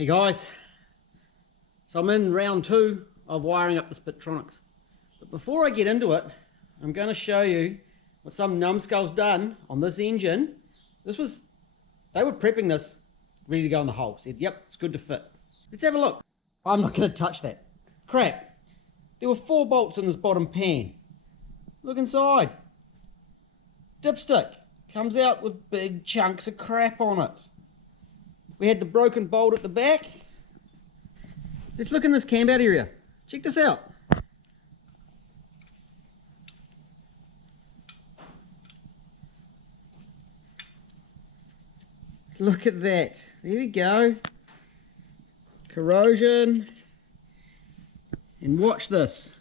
Hey guys, so I'm in round 2 of wiring up the Spitronics. But before I get into it, I'm going to show you what some numbskull's done on this engine. They were prepping this ready to go in the hole. Said, yep, it's good to fit. Let's have a look. I'm not going to touch that. Crap. There were 4 bolts in this bottom pan. Look inside. Dipstick comes out with big chunks of crap on it. We had the broken bolt at the back. Let's look in this cambout area. Check this out. Look at that. There we go. Corrosion. And watch this.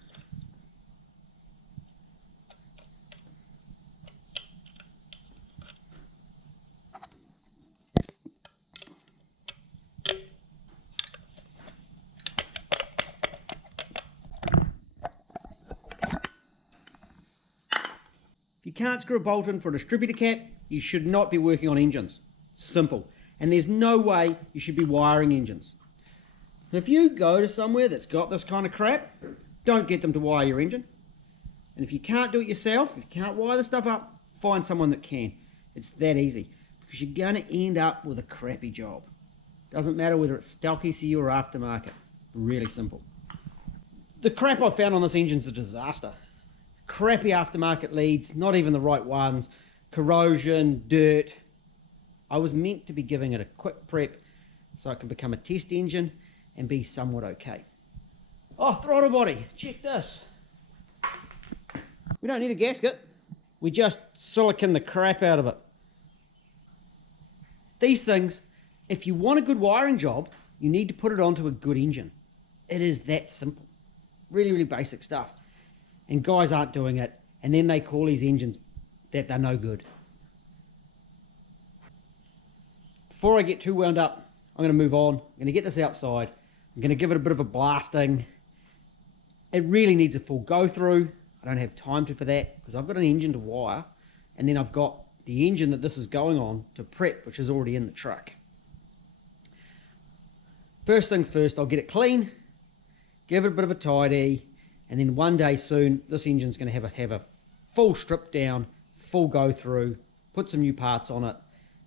If you can't screw a bolt in for a distributor cap, you should not be working on engines. Simple. And there's no way you should be wiring engines. If you go to somewhere that's got this kind of crap, don't get them to wire your engine. And if you can't do it yourself, if you can't wire the stuff up, find someone that can. It's that easy. Because you're going to end up with a crappy job. Doesn't matter whether it's stock ECU or aftermarket. Really simple. The crap I found on this engine's a disaster. Crappy aftermarket leads, not even the right ones, corrosion, dirt. I was meant to be giving it a quick prep so it can become a test engine and be somewhat okay. Oh, throttle body, check this. We don't need a gasket, we just silicon the crap out of it. These things, if you want a good wiring job, you need to put it onto a good engine. It is that simple. Really, really basic stuff. And guys aren't doing it, and then they call these engines that they're no good. Before I get too wound up, I'm going to move on. I'm going to get this outside. I'm going to give it a bit of a blasting. It really needs a full go through. I don't have time for that because I've got an engine to wire, and then I've got the engine that this is going on to prep, which is already in the truck. First things first, I'll get it clean, give it a bit of a tidy, and then one day soon, this engine's going to have a full strip down, full go through, put some new parts on it,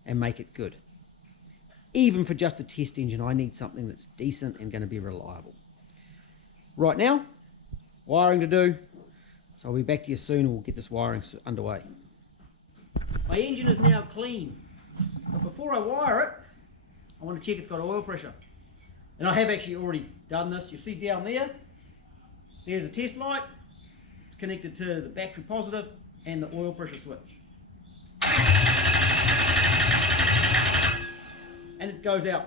and make it good. Even for just a test engine, I need something that's decent and going to be reliable. Right now, wiring to do, so I'll be back to you soon and we'll get this wiring underway. My engine is now clean, but before I wire it, I want to check it's got oil pressure. And I have actually already done this. You see down there, there's a test light. It's connected to the battery positive and the oil pressure switch. And it goes out.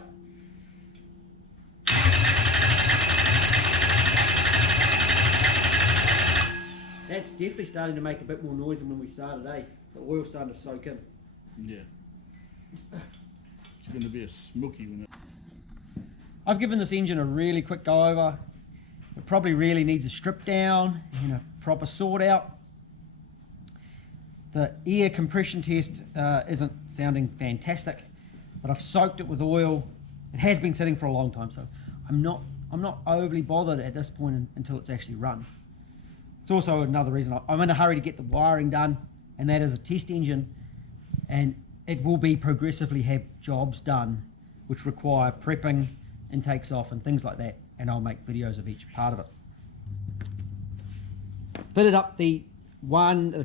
That's definitely starting to make a bit more noise than when we started, eh? The oil's starting to soak in. Yeah. It's going to be a smoky one. I've given this engine a really quick go over. It probably really needs a strip down and a proper sort out. The air compression test isn't sounding fantastic, but I've soaked it with oil. It has been sitting for a long time, so I'm not overly bothered at this point until it's actually run. It's also another reason I'm in a hurry to get the wiring done, and that is a test engine, and it will be progressively have jobs done which require prepping, intakes off and things like that, and I'll make videos of each part of it. Fitted up the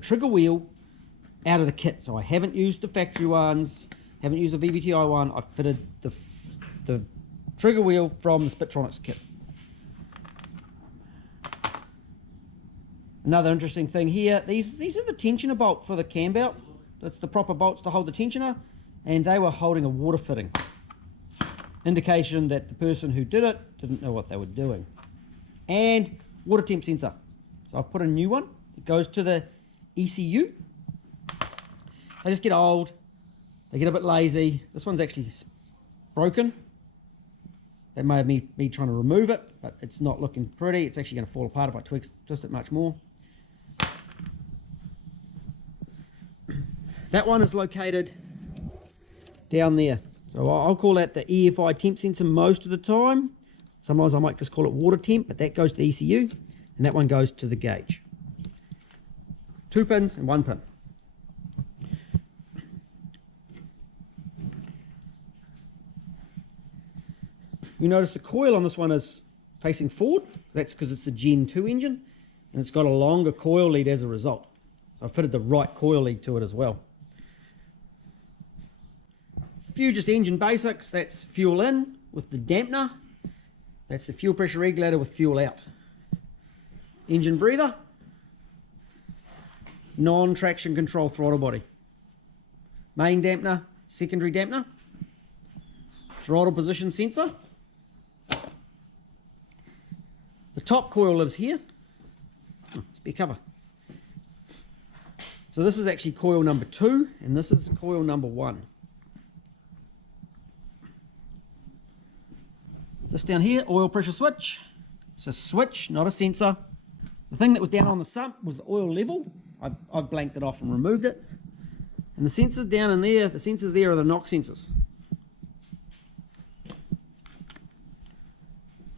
trigger wheel out of the kit, so I haven't used the factory ones, haven't used the VVti one. I've fitted the trigger wheel from the Spitronics kit. Another interesting thing here, these are the tensioner bolt for the cam belt. That's the proper bolts to hold the tensioner, and they were holding a water fitting. Indication that the person who did it didn't know what they were doing. And water temp sensor. So I've put a new one. It goes to the ECU. They just get old. They get a bit lazy. This one's actually broken. That may have me trying to remove it, but it's not looking pretty. It's actually going to fall apart if I twist it much more. That one is located down there. So I'll call that the EFI temp sensor most of the time. Sometimes I might just call it water temp, but that goes to the ECU, and that one goes to the gauge. 2 pins and 1 pin. You notice the coil on this one is facing forward. That's because it's a Gen 2 engine, and it's got a longer coil lead as a result. So I fitted the right coil lead to it as well. Few just engine basics. That's fuel in with the dampener. That's the fuel pressure regulator with fuel out. Engine breather. Non-traction control throttle body. Main dampener, secondary dampener. Throttle position sensor. The top coil lives here. Spare cover. So this is actually coil number 2, and this is coil number 1. This down here, oil pressure switch. It's a switch, not a sensor. The thing that was down on the sump was the oil level. I've blanked it off and removed it. And the sensors down in there, the sensors there are the knock sensors.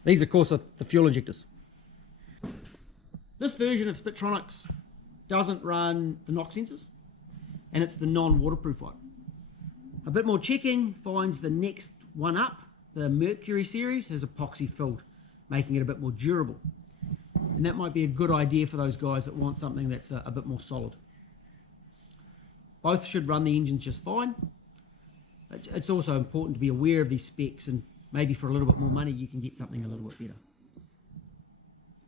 These, of course, are the fuel injectors. This version of Spitronics doesn't run the knock sensors, and it's the non-waterproof one. A bit more checking finds the next one up, the Mercury series, has epoxy filled, making it a bit more durable. And that might be a good idea for those guys that want something that's a bit more solid. Both should run the engines just fine. It's also important to be aware of these specs, and maybe for a little bit more money you can get something a little bit better.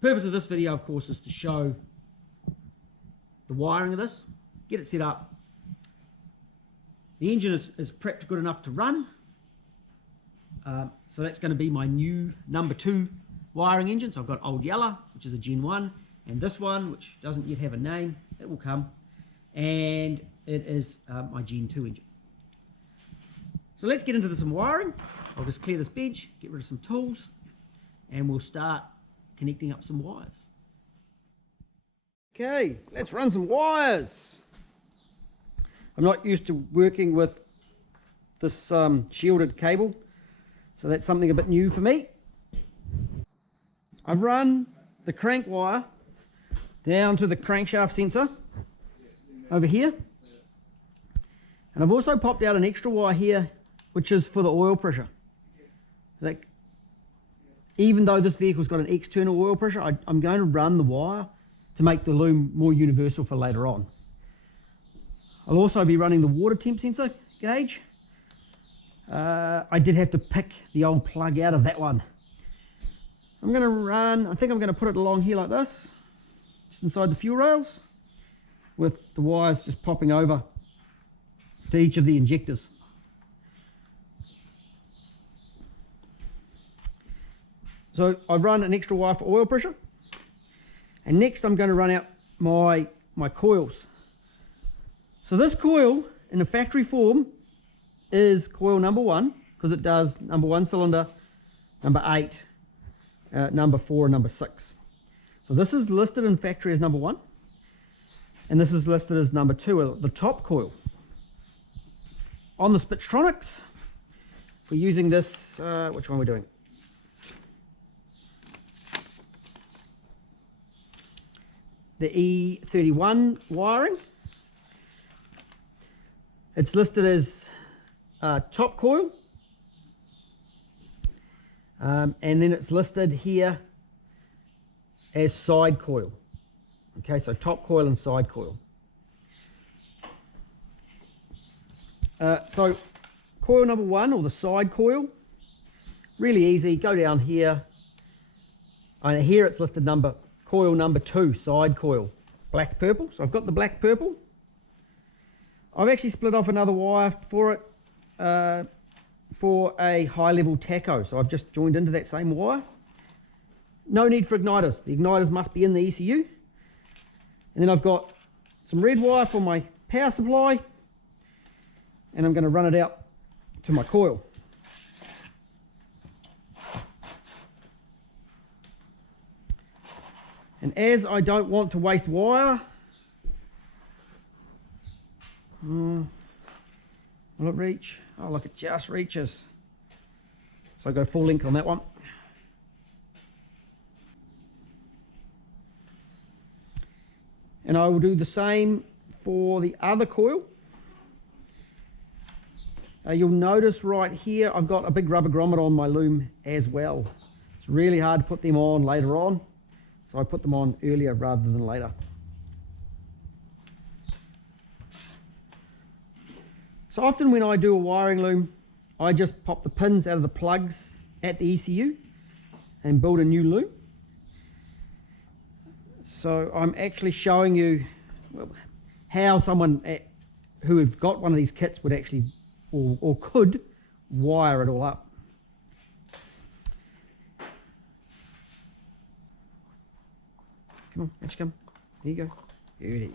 The purpose of this video, of course, is to show the wiring of this, get it set up. The engine is prepped good enough to run. So that's going to be my new number 2 wiring engine. So I've got Old Yeller, which is a Gen 1, and this one, which doesn't yet have a name, it will come, and it is my Gen 2 engine. So let's get into some wiring. I'll just clear this bench, get rid of some tools, and we'll start connecting up some wires. Okay, let's run some wires. I'm not used to working with this shielded cable, so that's something a bit new for me. I've run the crank wire down to the crankshaft sensor over here, and I've also popped out an extra wire here, which is for the oil pressure. Even though this vehicle's got an external oil pressure, I'm going to run the wire to make the loom more universal for later on. I'll also be running the water temp sensor gauge. I did have to pick the old plug out of that one. I'm going to run, I think I'm going to put it along here like this, just inside the fuel rails, with the wires just popping over to each of the injectors. So I've run an extra wire for oil pressure, and next I'm going to run out my coils. So this coil in the factory form is coil number 1, because it does number 1 cylinder, number 8, number 4, and number 6. So this is listed in factory as number 1, and this is listed as number 2, the top coil. On the Spitronics, if we're using this, which one are we doing? The E31 wiring. It's listed as top coil, and then it's listed here as side coil. Okay, so top coil and side coil. So coil number 1, or the side coil, really easy. Go down here, and here it's listed coil number 2, side coil, black purple. So I've got the black purple. I've actually split off another wire for it for a high level tacho, so I've just joined into that same wire. No need for igniters. The igniters must be in the ECU. And then I've got some red wire for my power supply, and I'm going to run it out to my coil. And as I don't want to waste wire, I'll Will it reach? Oh look, it just reaches. So I go full length on that one. And I will do the same for the other coil. You'll notice right here I've got a big rubber grommet on my loom as well. It's really hard to put them on later on, so I put them on earlier rather than later. So often when I do a wiring loom, I just pop the pins out of the plugs at the ECU and build a new loom. So I'm actually showing you how someone who have got one of these kits would actually or could wire it all up. Come on, let's come. There you go. Beauty.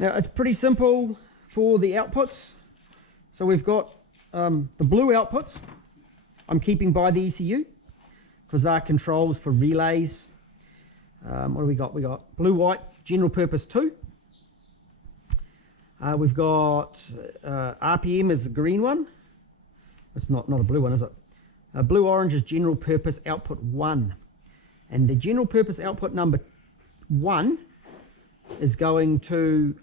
Now it's pretty simple for the outputs. So we've got the blue outputs I'm keeping by the ECU because they're controls for relays. What do we got? We got blue, white, general purpose 2. We've got RPM is the green one. It's not a blue one, is it? Blue orange is general purpose output 1. And the general purpose output number 1 is going to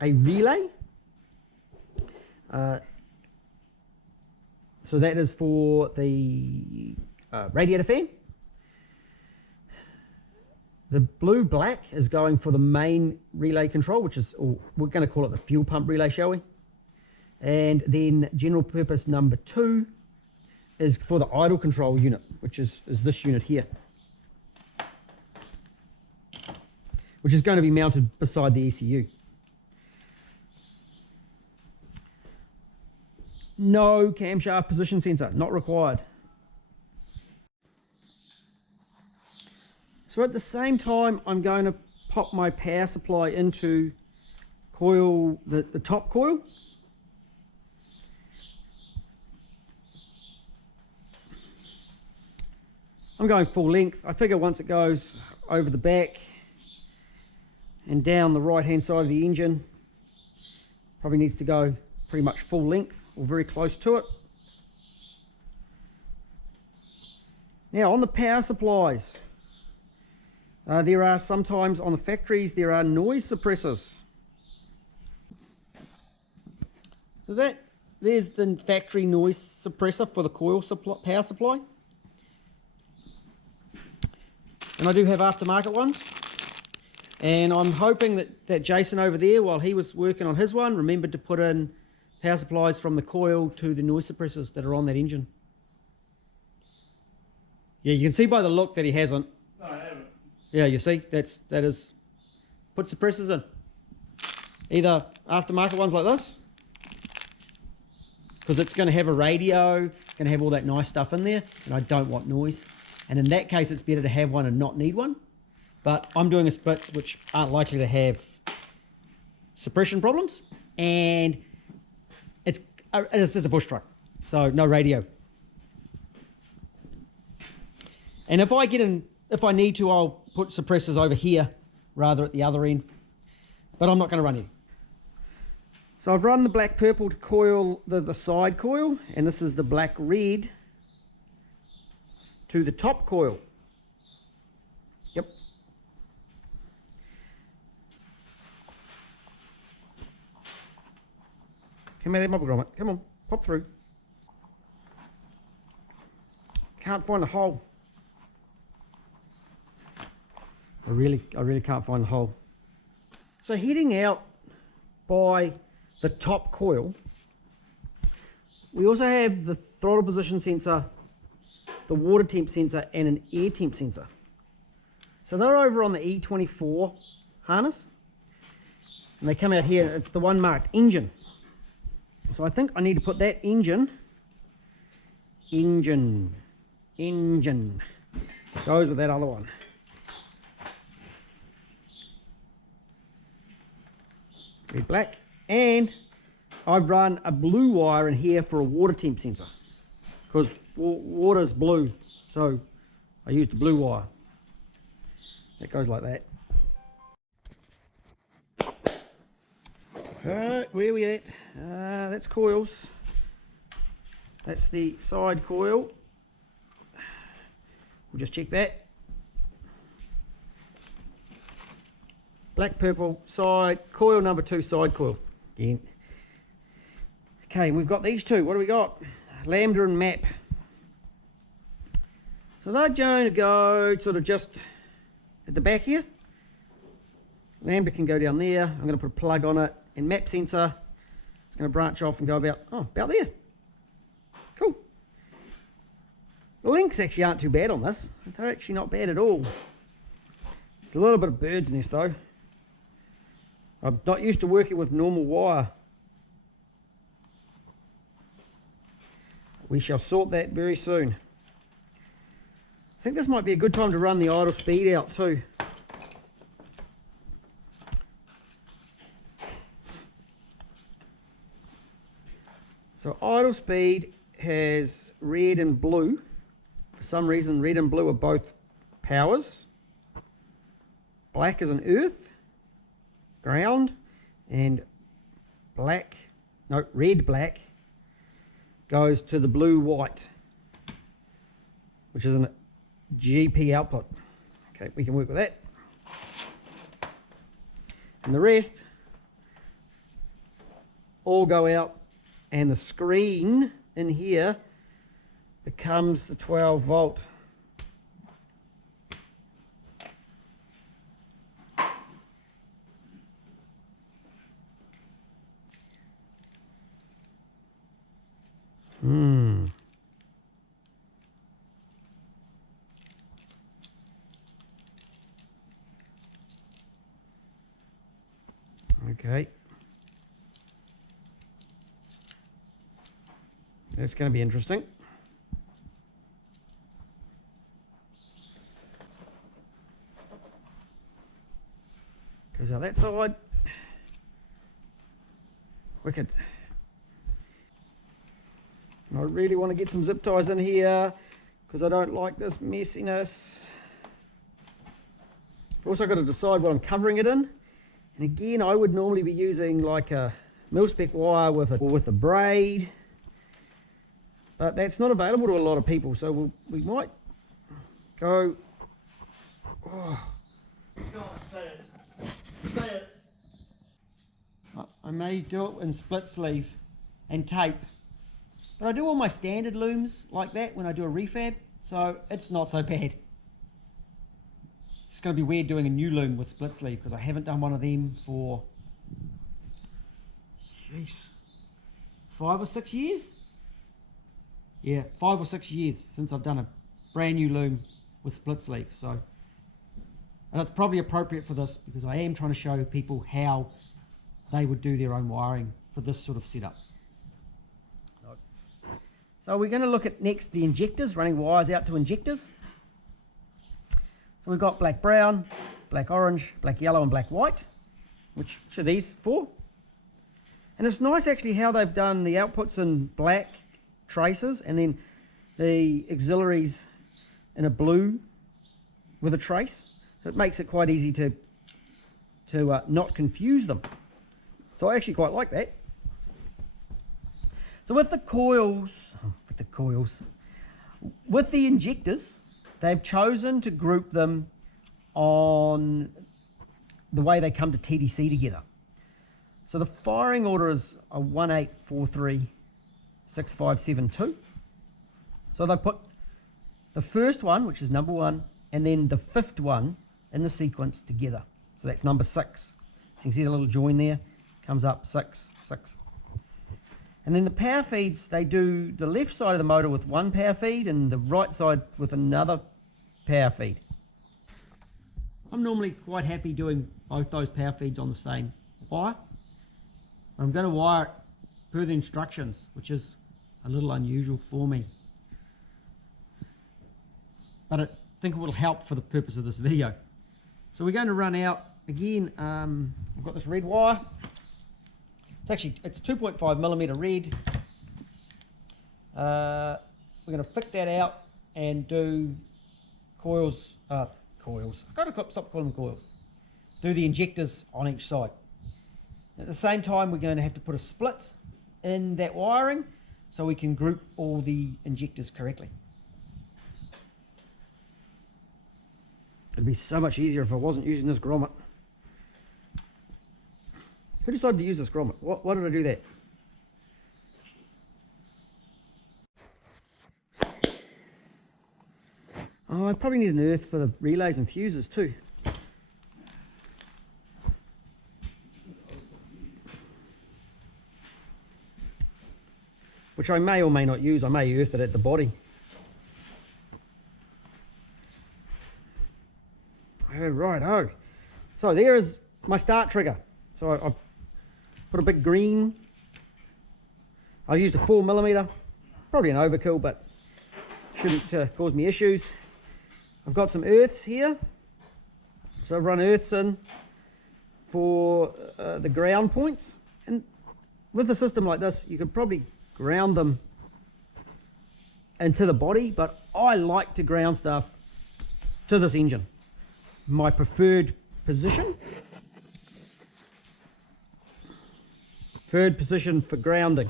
a relay. So that is for the radiator fan. The blue black is going for the main relay control, which is, or we're going to call it the fuel pump relay, shall we? And then general purpose number 2 is for the idle control unit, which is this unit here, which is going to be mounted beside the ECU. No camshaft position sensor, not required. So at the same time, I'm going to pop my power supply into coil, the top coil. I'm going full length. I figure once it goes over the back and down the right hand side of the engine, probably needs to go pretty much full length or very close to it. Now on the power supplies, there are sometimes on the factories there are noise suppressors. So there's the factory noise suppressor for the coil power supply. And I do have aftermarket ones. And I'm hoping that Jason over there, while he was working on his one, remembered to put in power supplies from the coil to the noise suppressors that are on that engine. Yeah, you can see by the look that he hasn't. No, I haven't. Yeah, you see, that is, put suppressors in. Either aftermarket ones like this, because it's going to have a radio, it's going to have all that nice stuff in there, and I don't want noise. And in that case, it's better to have one and not need one. But I'm doing a Spitz which aren't likely to have suppression problems, and it's a bush truck, so no radio. And if I need to, I'll put suppressors over here rather at the other end, but I'm not going to run any. So I've run the black purple to coil the side coil, and this is the black red to the top coil. Yep. Come out of that grommet. Come on, pop through. Can't find a hole. I really can't find the hole. So heading out by the top coil, we also have the throttle position sensor, the water temp sensor, and an air temp sensor. So they're over on the E24 harness, and they come out here. It's the one marked engine. So I think I need to put that engine goes with that other one. Red, black, and I've run a blue wire in here for a water temp sensor because water's blue, so I used a blue wire. That goes like that. Alright, where are we at? That's coils. That's the side coil. We'll just check that. Black, purple, side, coil number 2, side coil. Again. Okay, we've got these two. What do we got? Lambda and map. So they're going to go sort of just at the back here. Lambda can go down there. I'm going to put a plug on it. And map sensor, it's going to branch off and go about there. Cool. The links actually aren't too bad on this. They're actually not bad at all. There's a little bit of bird's nest though. I'm not used to working with normal wire. We shall sort that very soon. I think this might be a good time to run the idle speed out too. So idle speed has red and blue. For some reason, red and blue are both powers. Black is an earth, ground, and red black goes to the blue white, which is a GP output. Okay, we can work with that. And the rest all go out, and the screen in here becomes the 12 volt. Okay. That's going to be interesting. Goes out that side. Wicked. I really want to get some zip ties in here because I don't like this messiness. I've also got to decide what I'm covering it in. And again, I would normally be using like a mil-spec wire with a braid. But that's not available to a lot of people, so we might go. I may do it in split sleeve and tape, but I do all my standard looms like that when I do a refab, so it's not so bad. It's going to be weird doing a new loom with split sleeve because I haven't done one of them for 5 or 6 years. Yeah, 5 or 6 years since I've done a brand new loom with split sleeve. So, and it's probably appropriate for this because I am trying to show people how they would do their own wiring for this sort of setup. So we're going to look at next the injectors, running wires out to injectors. So we've got black brown, black orange, black yellow and black white. Which are these for? And it's nice actually how they've done the outputs in black traces and then the auxiliaries in a blue with a trace. So it makes it quite easy to not confuse them. So I actually quite like that. So with the injectors, they've chosen to group them on the way they come to TDC together. So the firing order is a 18436572. So they put the first one, which is number 1, and then the 5th one in the sequence together. So that's number 6. So you can see the little join there, comes up 6, 6. And then the power feeds, they do the left side of the motor with one power feed and the right side with another power feed. I'm normally quite happy doing both those power feeds on the same wire. I'm going to wire it per the instructions, which is a little unusual for me. But I think it will help for the purpose of this video. So we're going to run out, again, I've got this red wire. It's 2.5 millimeter red. We're going to flick that out and do coils, coils. I've got to stop calling them coils. Do the injectors on each side. At the same time, we're going to have to put a split in that wiring so we can group all the injectors correctly. It'd be so much easier if I wasn't using this grommet. Who decided to use this grommet? Why did I do that? Oh, I probably need an earth for the relays and fuses too. Which I may or may not use. I may earth it at the body. Oh, right, oh. So there is my start trigger. So I've put a big green. I used a 4mm. Probably an overkill, but shouldn't cause me issues. I've got some earths here. So I've run earths in for the ground points. And with a system like this, you could probably ground them into the body, but I like to ground stuff to this engine. My preferred position. Preferred position for grounding.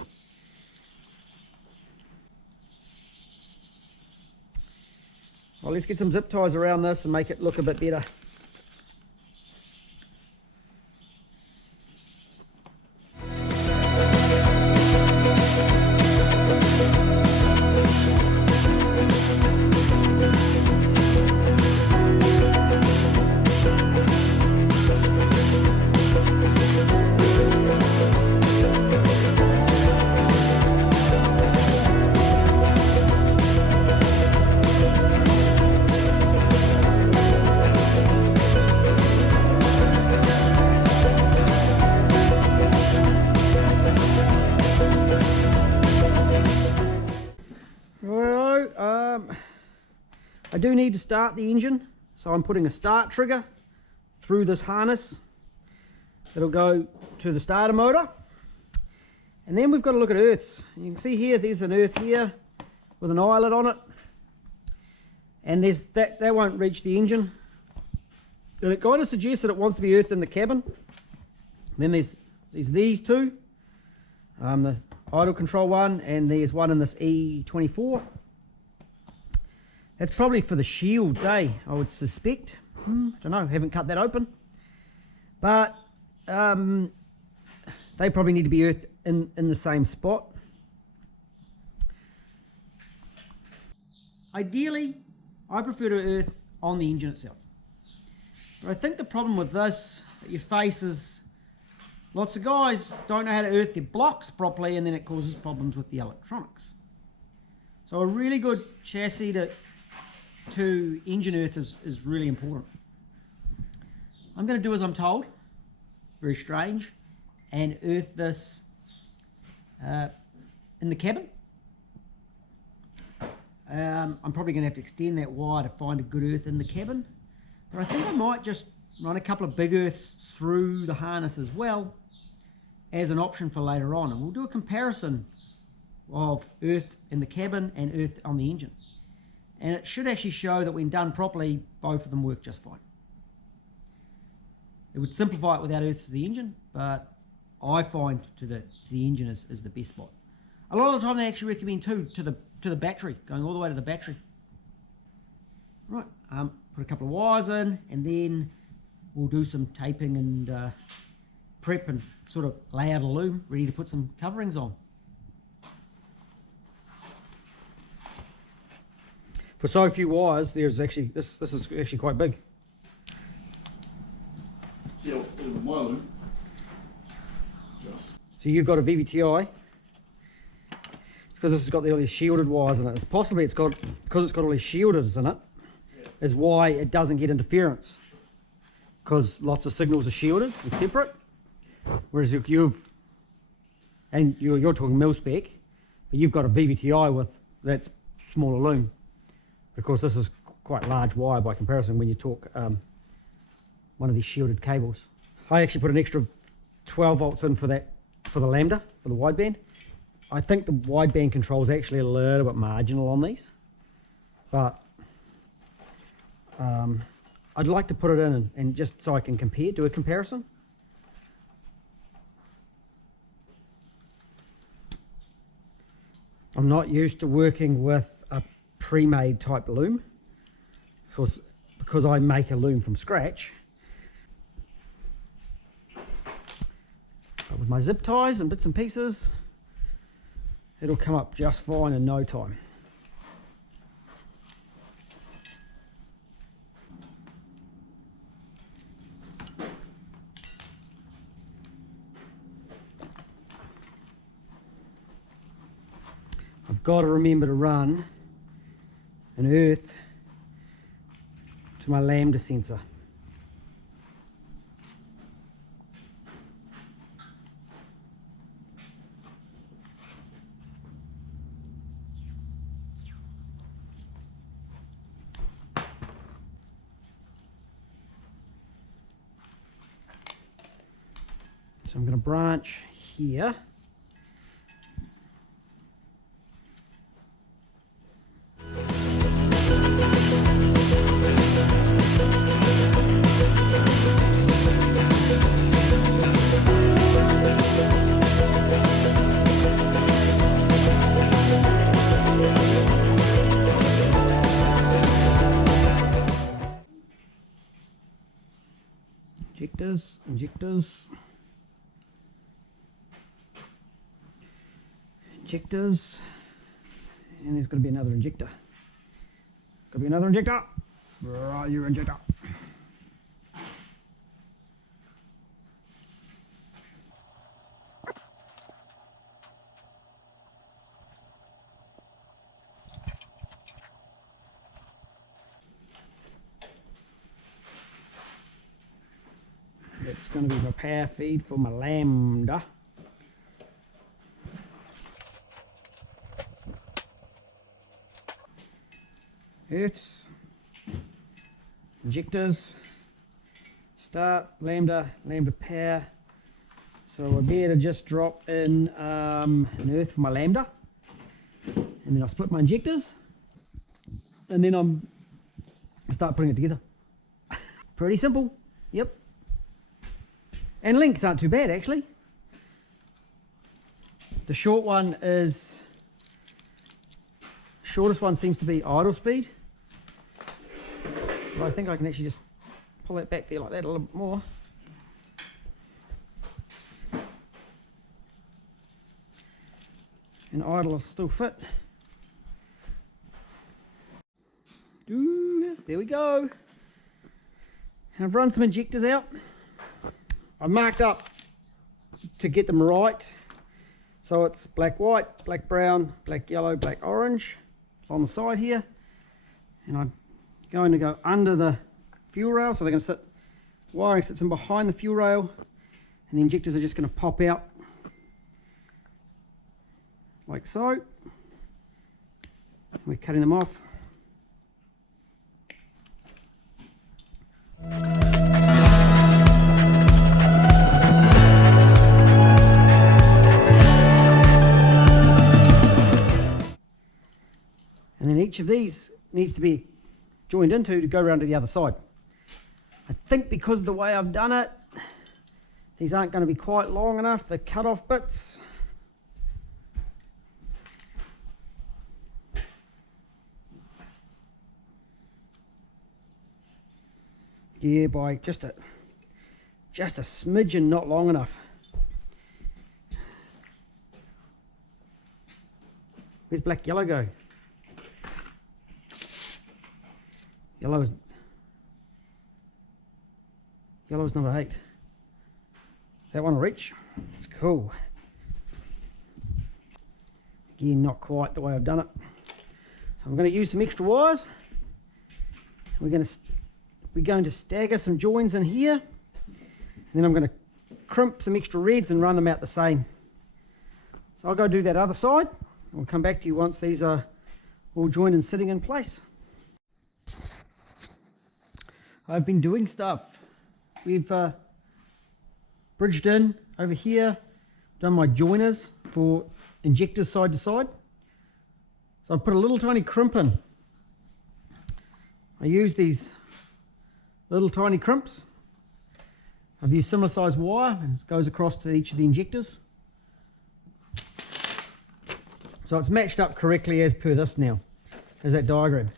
Well, let's get some zip ties around this and make it look a bit better. I do need to start the engine, so I'm putting a start trigger through this harness. It'll go to the starter motor. And then we've got to look at earths. You can see here, there's an earth here with an eyelet on it. And there's that won't reach the engine. And it kind of suggests that it wants to be earthed in the cabin. And then there's these two. The idle control one, and there's one in this E24. That's probably for the shields, I would suspect. Don't know, haven't cut that open. But they probably need to be earthed in the same spot. Ideally, I prefer to earth on the engine itself. But I think the problem with this that you face is lots of guys don't know how to earth their blocks properly, and then it causes problems with the electronics. So a really good chassis to engine earth is really important. I'm going to do as I'm told, very strange, and earth this in the cabin. I'm probably going to have to extend that wire to find a good earth in the cabin, but I think I might just run a couple of big earths through the harness as well as an option for later on, and we'll do a comparison of earth in the cabin and earth on the engine. And it should actually show that when done properly, both of them work just fine. It would simplify it without earths to the engine, but I find to the engine is the best spot. A lot of the time they actually recommend to the battery, going all the way to the battery. Right, put a couple of wires in, and then we'll do some taping and prep and sort of lay out a loom, ready to put some coverings on. For so few wires, there's actually, this is actually quite big. Yeah, with my loom. Just. So you've got a VVti. It's because this has got all these shielded wires in it. Because it's got all these shielders in it, is why it doesn't get interference. Because lots of signals are shielded and separate. Whereas you're talking mil spec, but you've got a VVti with that smaller loom. Of course, this is quite large wire by comparison when you talk one of these shielded cables. I actually put an extra 12 volts in for the lambda, for the wideband. I think the wideband control is actually a little bit marginal on these, but I'd like to put it in and just so I can compare, do a comparison. I'm not used to working with a pre-made type loom because I make a loom from scratch. But with my zip ties and bits and pieces, it'll come up just fine in no time. I've got to remember to run an earth to my lambda sensor. So I'm going to branch here. Injectors, and there's got to be another injector. Got to be another injector. Where are your injector? That's going to be my power feed for my lambda. Earths, injectors, start, lambda power. So I better just drop in an earth for my lambda, and then I'll split my injectors, and then I start putting it together. Pretty simple, yep. And lengths aren't too bad actually. The short one is, shortest one seems to be idle speed. But I think I can actually just pull that back there like that a little bit more. And idle will still fit. Ooh, there we go. And I've run some injectors out. I've marked up to get them right. So it's black white, black brown, black yellow, black orange. It's on the side here. And I'm going to go under the fuel rail, so they're going to sit, wiring sits in behind the fuel rail, and the injectors are just going to pop out like so. We're cutting them off. And then each of these needs to be joined into to go around to the other side. I think because of the way I've done it, these aren't going to be quite long enough, the cut off bits. Yeah, by just a smidgen not long enough. Where's black yellow go? Yellow is number 8. That one will reach. It's cool. Again, not quite the way I've done it. So I'm going to use some extra wires. We're going to stagger some joins in here. And then I'm going to crimp some extra reds and run them out the same. So I'll go do that other side. We'll come back to you once these are all joined and sitting in place. I've been doing stuff. We've bridged in over here, done my joiners for injectors side to side. So I put a little tiny crimp in. I use these little tiny crimps. I've used similar size wire and it goes across to each of the injectors. So it's matched up correctly as per this now, as that diagram.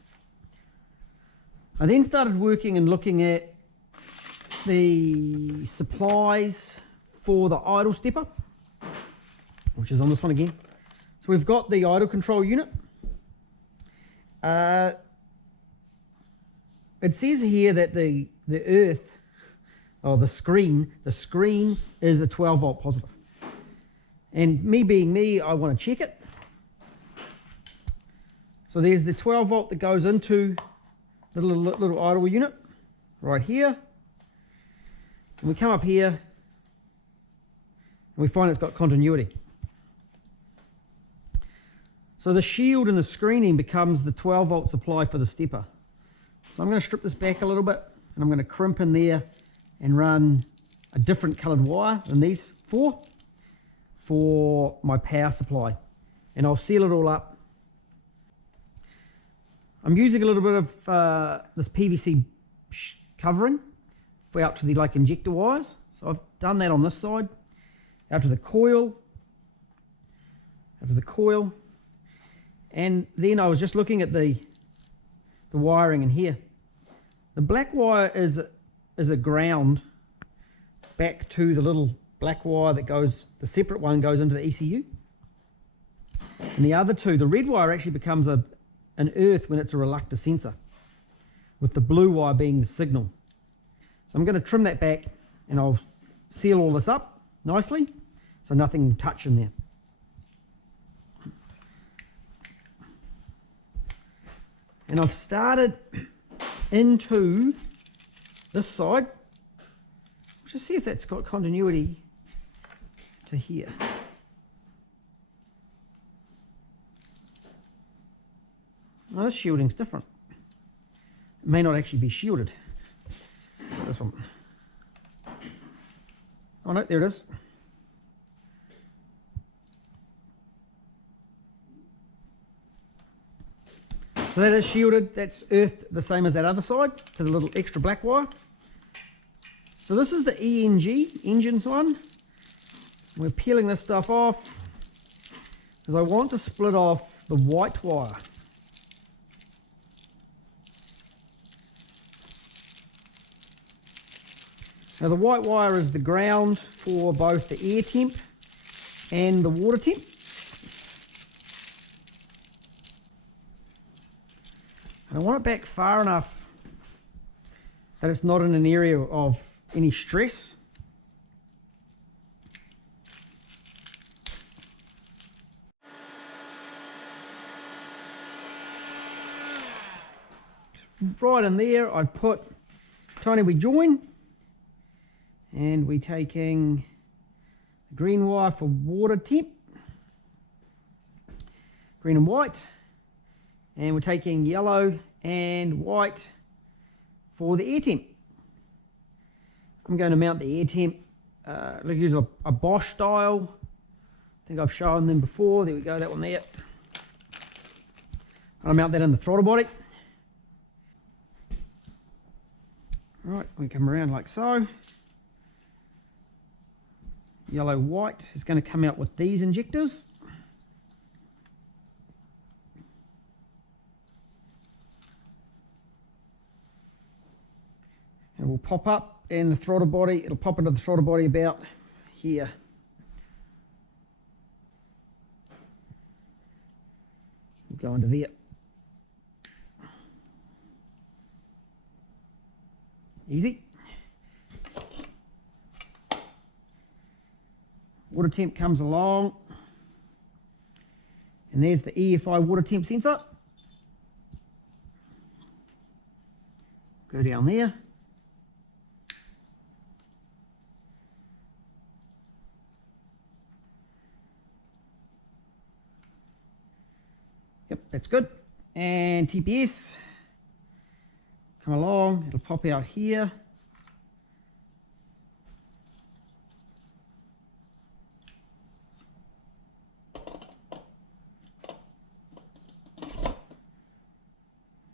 I then started working and looking at the supplies for the idle stepper, which is on this one again. So we've got the idle control unit. It says here that the earth, or the screen is a 12 volt positive. And me being me, I want to check it. So there's the 12 volt that goes into the little idle unit right here. And we come up here and we find it's got continuity. So the shield and the screening becomes the 12 volt supply for the stepper. So I'm going to strip this back a little bit and I'm going to crimp in there and run a different coloured wire than these four for my power supply. And I'll seal it all up. I'm using a little bit of this PVC covering for out to the injector wires. So I've done that on this side, out to the coil, and then I was just looking at the wiring in here. The black wire is a ground back to the little black wire that goes, the separate one goes into the ECU. And the other two, the red wire actually becomes an earth when it's a reluctor sensor, with the blue wire being the signal. So I'm going to trim that back and I'll seal all this up nicely so nothing will touch in there. And I've started into this side. Just see if that's got continuity to here. Now this shielding's different. It may not actually be shielded. This one. Oh no, there it is. So that is shielded. That's earthed the same as that other side to the little extra black wire. So this is the ENG, engines one. We're peeling this stuff off because I want to split off the white wire. Now the white wire is the ground for both the air temp and the water temp. And I want it back far enough that it's not in an area of any stress. Right in there, I put tiny wee join, and we're taking the green wire for water temp, green and white, and we're taking yellow and white for the air temp. I'm going to mount the air temp, let's use a Bosch style. I think I've shown them before. There we go, that one there. I'll mount that in the throttle body. Right, we come around like so. Yellow white is going to come out with these injectors. It will pop up in the throttle body. It'll pop into the throttle body about here. We'll go into there. Easy. Water temp comes along, and there's the EFI water temp sensor. Go down there. Yep, that's good. And TPS, come along, it'll pop out here.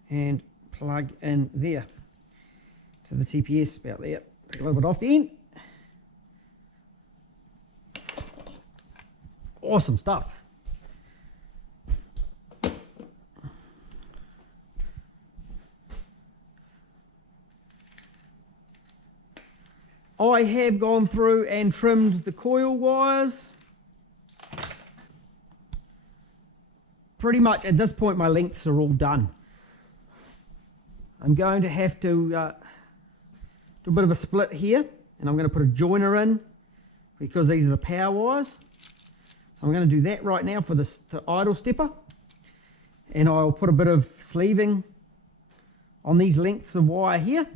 And plug in there. to the TPS about there. Take a little bit off the end. Awesome stuff. I have gone through and trimmed the coil wires. Pretty much at this point my lengths are all done. I'm going to have to do a bit of a split here, and I'm going to put a joiner in because these are the power wires. So I'm going to do that right now for the idle stepper, and I'll put a bit of sleeving on these lengths of wire here.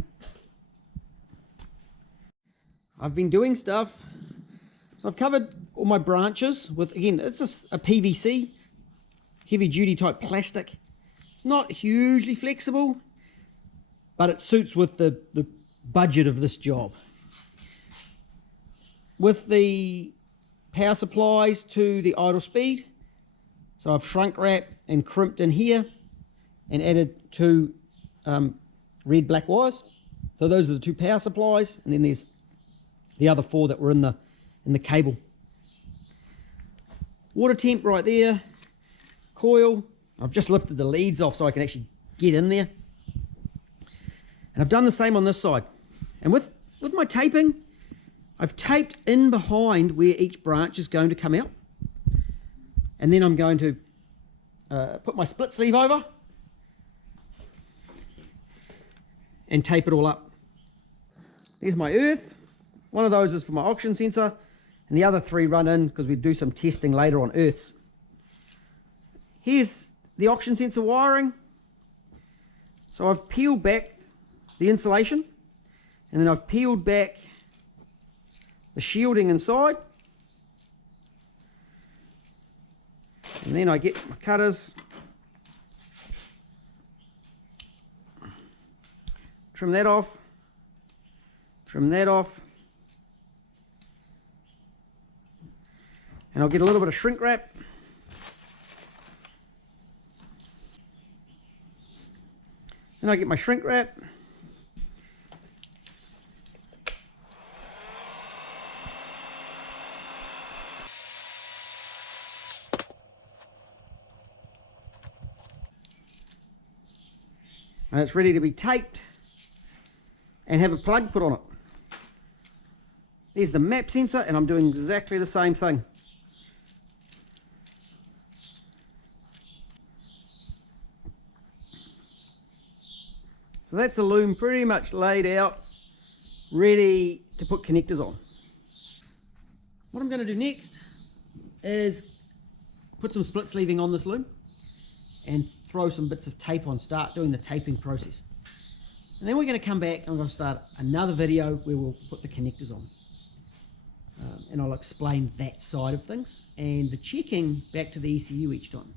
I've been doing stuff, so I've covered all my branches with, again, it's just a PVC, heavy duty type plastic. It's not hugely flexible, but it suits with the budget of this job. With the power supplies to the idle speed, so I've shrunk wrapped and crimped in here and added two red black wires. So those are the two power supplies, and then there's the other four that were in the cable. Water temp right there, coil. I've just lifted the leads off so I can actually get in there. And I've done the same on this side. And with my taping, I've taped in behind where each branch is going to come out. And then I'm going to put my split sleeve over and tape it all up. There's my earth. One of those is for my oxygen sensor, and the other three run in because we do some testing later on earths. Here's the oxygen sensor wiring. So I've peeled back the insulation, and then I've peeled back the shielding inside, and then I get my cutters, trim that off, and I'll get a little bit of shrink wrap. Then I get my shrink wrap. And it's ready to be taped and have a plug put on it. There's the map sensor, and I'm doing exactly the same thing. So that's the loom pretty much laid out, ready to put connectors on. What I'm going to do next is put some split sleeving on this loom and throw some bits of tape on, start doing the taping process. And then we're going to come back and I'm going to start another video where we'll put the connectors on. And I'll explain that side of things and the checking back to the ECU each time.